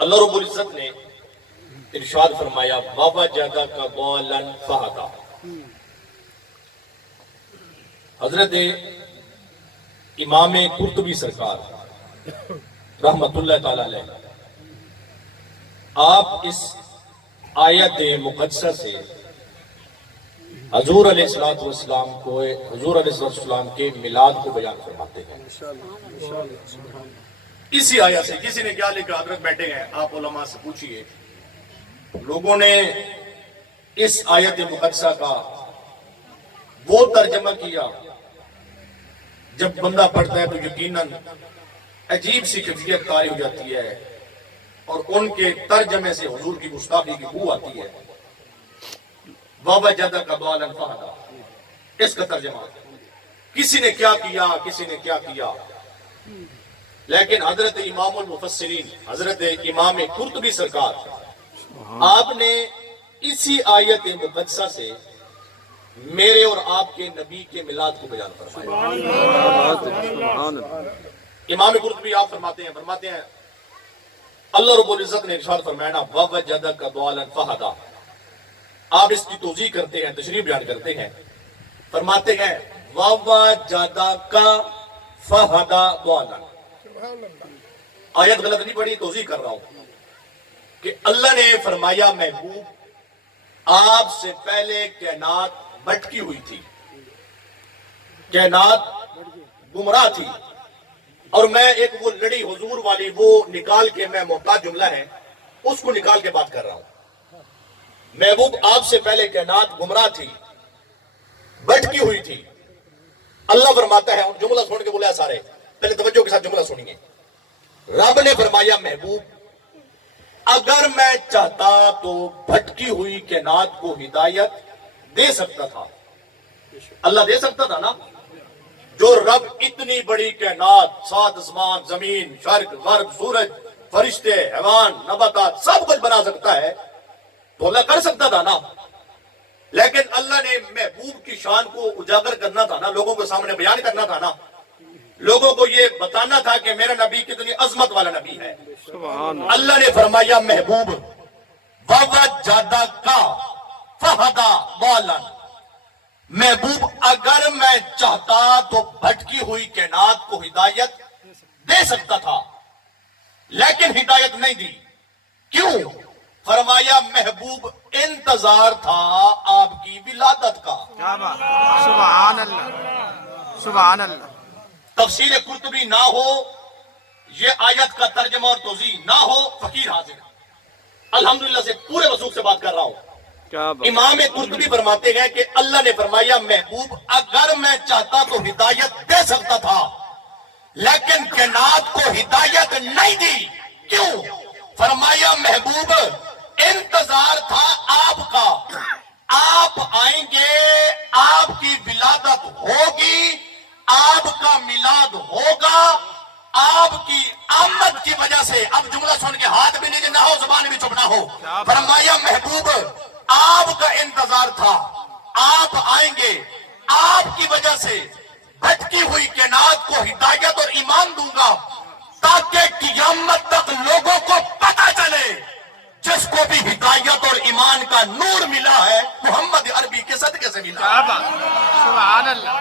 اللہ رب العزت نے ارشاد فرمایا وَوَجَدَكَ ضَالًّا فَهَدَىٰ. حضرت امام قرطبی سرکار رحمت اللہ تعالی علیہ آپ اس آیت مقدسہ سے حضور علیہ السلام کے میلاد کو بیان فرماتے ہیں. اسی آیت سے کسی نے کیا لکھا؟ حضرت بیٹھے ہیں، آپ علماء سے پوچھئے. لوگوں نے اس آیت مقدسہ کا وہ ترجمہ کیا جب بندہ پڑھتا ہے تو یقیناً عجیب سی کیفیت طاری ہو جاتی ہے اور ان کے ترجمے سے حضور کی گستاخی کی بو آتی ہے. وَوَجَدَكَ ضَالًّا فَهَدَىٰ، اس کا ترجمہ کسی نے کیا کیا، کسی نے کیا کیا. لیکن حضرت امام المفسرین حضرت امام قرطبی سرکار آپ نے اسی آیت مقدسہ سے میرے اور آپ کے نبی کے میلاد کو بیان فرمایا. امام قرطبی آپ فرماتے ہیں اللہ رب العزت نے ارشاد فرمایا وَوَجَدَكَ ضَالًّا فَهَدَىٰ. آپ اس کی توضیح کرتے ہیں، تشریح بیان کرتے ہیں، فرماتے ہیں وَوَجَدَكَ فَهَدَىٰ ضَالًّا. آیت غلط نہیں پڑھی، توضیح کر رہا ہوں کہ اللہ نے فرمایا محبوب آپ سے پہلے کائنات بھٹکی ہوئی تھی، کائنات گمراہ تھی، اور میں ایک وہ لڑی حضور والی وہ نکال کے، میں محتاج جملہ ہے اس کو نکال کے بات کر رہا ہوں. محبوب آپ سے پہلے کائنات گمراہ تھی، بھٹکی ہوئی تھی. اللہ فرماتا ہے، جملہ سن کے بولا سارے پہلے توجہ کے ساتھ جملہ سنیے. رب نے فرمایا محبوب اگر میں چاہتا تو بھٹکی ہوئی کائنات کو ہدایت دے سکتا تھا. اللہ دے سکتا تھا نا. جو رب اتنی بڑی کائنات، 7 آسمان، زمین، شرق غرب، سورج، فرشتے، حیوان، نباتات سب کچھ بنا سکتا ہے تو اللہ کر سکتا تھا نا. لیکن اللہ نے محبوب کی شان کو اجاگر کرنا تھا نا، لوگوں کے سامنے بیان کرنا تھا نا، لوگوں کو یہ بتانا تھا کہ میرا نبی کتنی عظمت والا نبی ہے. اللہ نے فرمایا محبوب وَوَجَدَكَ فَهَدَىٰ ضَالًّا. محبوب اگر میں چاہتا تو بھٹکی ہوئی کائنات کو ہدایت دے سکتا تھا، لیکن ہدایت نہیں دی. کیوں؟ فرمایا محبوب انتظار تھا آپ کی ولادت کا. سبحان اللہ، سبحان اللہ. تفسیر قرطبی نہ ہو، یہ آیت کا ترجمہ اور توضیح نہ ہو، فقیر حاضر. الحمدللہ سے پورے وثوق سے بات کر رہا ہوں. امام قرطبی فرماتے ہیں کہ اللہ نے فرمایا محبوب اگر میں چاہتا تو ہدایت دے سکتا تھا، لیکن کائنات کو ہدایت نہیں دی. کیوں؟ فرمایا محبوب انتظار تھا آپ کا، آپ آئیں گے، آپ کی ولادت ہوگی، آپ کا میلاد ہوگا. آپ کی آمد کی وجہ سے، اب جملہ سن کے ہاتھ بھی نیچے نہ ہو، زبان بھی چپ نہ ہو. فرمایا محبوب آپ کا انتظار تھا، آپ آئیں گے، آپ کی وجہ سے بھٹکی ہوئی کائنات کو ہدایت اور ایمان دوں گا، تاکہ قیامت تک لوگوں کو پتہ چلے جس کو بھی ہدایت اور ایمان کا نور ملا ہے محمد عربی کے صدقے سے ملا. سبحان اللہ.